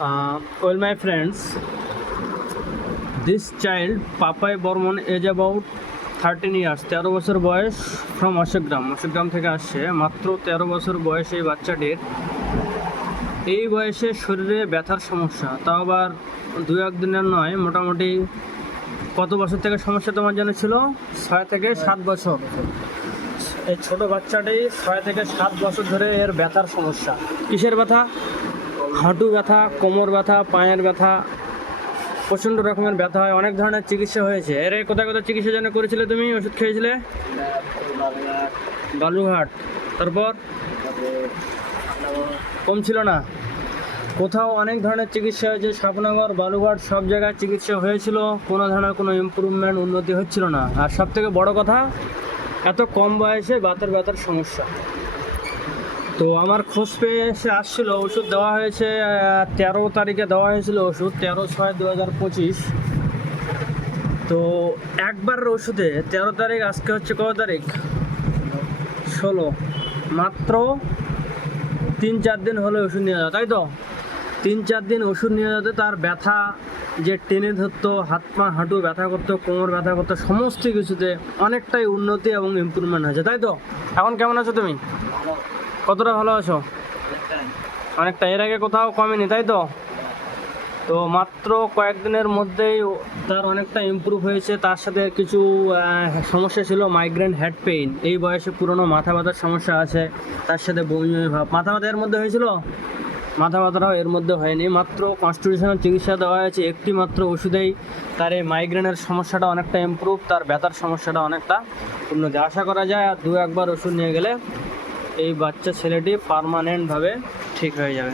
Well, my friends, this child, Papai Bormon, age about 13 years, 13 বছর বয়স, from Ashokgram থেকে আসছে। মাত্র 13 বছর বয়স এই বাচ্চাটির। এই বয়সে শরীরে ব্যথার সমস্যা, তাও আবার 2-1 দিনের নয়, মোটামুটি কত বছর থেকে সমস্যা তোমার জন্য ছিল? 6 থেকে 7 বছর। এই ছোট বাচ্চাটি 6 থেকে 7 বছর ধরে এর ব্যথার সমস্যা। কিসের ব্যথা? হাঁটু ব্যথা, কোমর ব্যথা, পায়ের ব্যথা, প্রচণ্ড রকমের ব্যথা হয়। অনেক ধরনের চিকিৎসা হয়েছে। এর কোথায় কোথায় চিকিৎসা যেন করেছিলে তুমি? ওষুধ খেয়েছিলে? বালুঘাট। তারপর কম ছিল না? কোথাও অনেক ধরনের চিকিৎসা হয়েছে, সাপনগর, বালুঘাট, সব জায়গায় চিকিৎসা হয়েছিল। কোনো ধরনের কোনো ইমপ্রুভমেন্ট, উন্নতি হচ্ছিল না। আর সব থেকে বড় কথা, এত কম বয়সে ব্যথার সমস্যা। তো আমার খোঁজ পেয়ে এসে আসছিলো, ওষুধ দেওয়া হয়েছে 13 তারিখে দেওয়া হয়েছিল ওষুধ, 13/6/2025। তো একবার ওষুধে 13 তারিখ, আজকে হচ্ছে কত তারিখ? 16। মাত্র 3-4 দিন হলে ওষুধ নিয়ে যাওয়া, তাই তো? 3-4 দিন ওষুধ নিয়ে যেতে তার ব্যথা যে টেনে ধরতো, হাত পা হাঁটু ব্যথা করতো, কোমর ব্যথা করতো, সমস্ত কিছুতে অনেকটাই উন্নতি এবং ইমপ্রুভমেন্ট হয়েছে, তাই তো? এখন কেমন আছো তুমি? কতটা ভালো আছো? অনেকটা। এর আগে কোথাও কমেনি, তাই তো? তো মাত্র কয়েকদিনের মধ্যেই তার অনেকটা ইমপ্রুভ হয়েছে। তার সাথে কিছু সমস্যা ছিল, মাইগ্রেন, হেড পেইন, এই বয়সে পুরনো মাথা ব্যথার সমস্যা আছে, তার সাথে বমি ভাব। মাথা ব্যথা এর মধ্যে হয়েছিল? মাথা ব্যথাটাও এর মধ্যে হয়নি। মাত্র কনস্টিটিউশনাল চিকিৎসা দেওয়া হয়েছে, একটি মাত্র ওষুধেই তার এই মাইগ্রেনের সমস্যাটা অনেকটা ইমপ্রুভ, তার ব্যথার সমস্যাটা অনেকটা উন্নতি। আশা করা যায় আর 2-1 বার ওষুধ নিয়ে গেলে এই বাচ্চা ছেলেটি পার্মানেন্টভাবে ঠিক হয়ে যাবে।